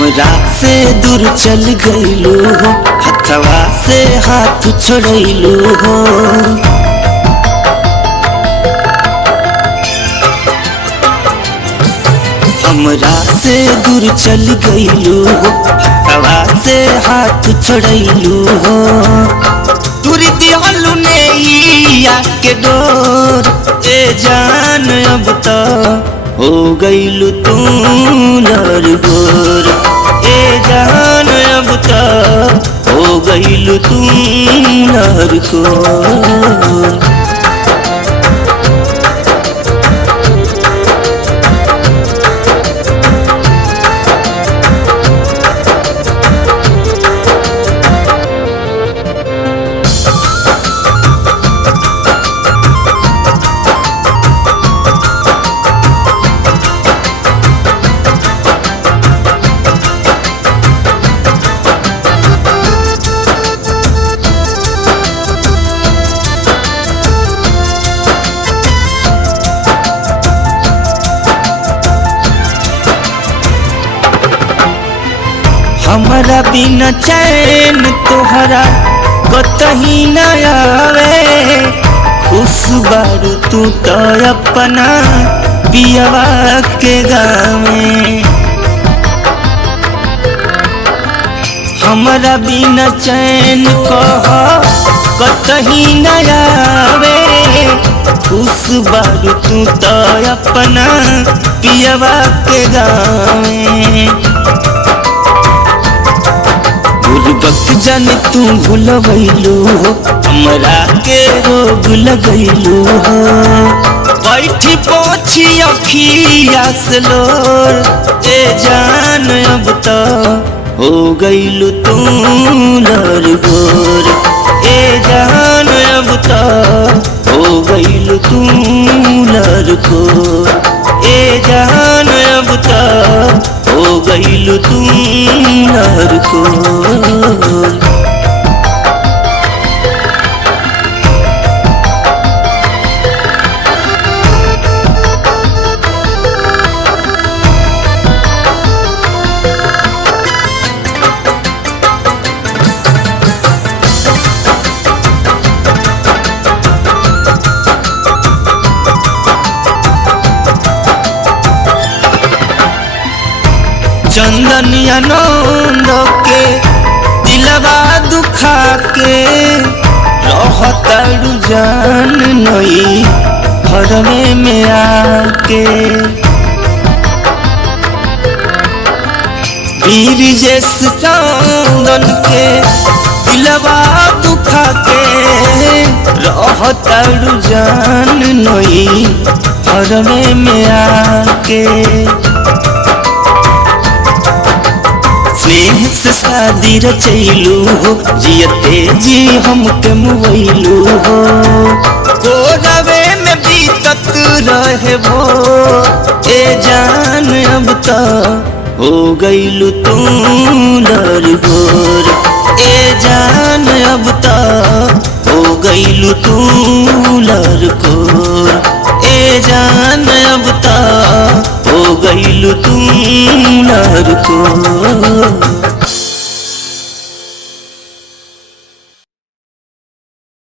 हमरा से दूर चल गइलू हो, हथवा से हाथ छोड़लू हो। हमरा से दूर चल गइलू हो, हथवा से हाथ छोड़लू हो। तुरी दिहलू नैया के डोर, ए जान अब तो हो गइलू तू नरगोर। ए जान अब तो हो गइलू तू नरगोर। हमारा बिना चैन तोहरा कतही न आवे। खुश बारू तू तो अपना पियवा के गावे। हमारा बिना चैन कह कतही न आवे। खुश बारू तू तो अपना पियवा के गावे। वक्त जाने तू भूलवैलू हो, हमरा के रोग लगैलू हो। बैठी पोछी अखिया से लोर, ए जान अब तो हो गइलू तू नरगोर। ए जान अब तो हो गइलू तू नरगोर। ए जान अब तो हो गइलू तू नरगोर। चंदनिया नंद के दिलवा दुखा के रहतड़ू जान नई हरमे में आके। वीर जैस चंदन के दिलवा दुखा के रहतड़ू जान नई हरमे में आके। स्नेह से शादी रचैलू हो, जियते जी हमके मुवैलू हो। गोरवे में बीतत रहे वो, ए जान अब तो हो गइलू तू नरगोर। ए जान अब तो हो गइलू तू नरगोर। ए जान अब तो हो गइलू तू नरगोर।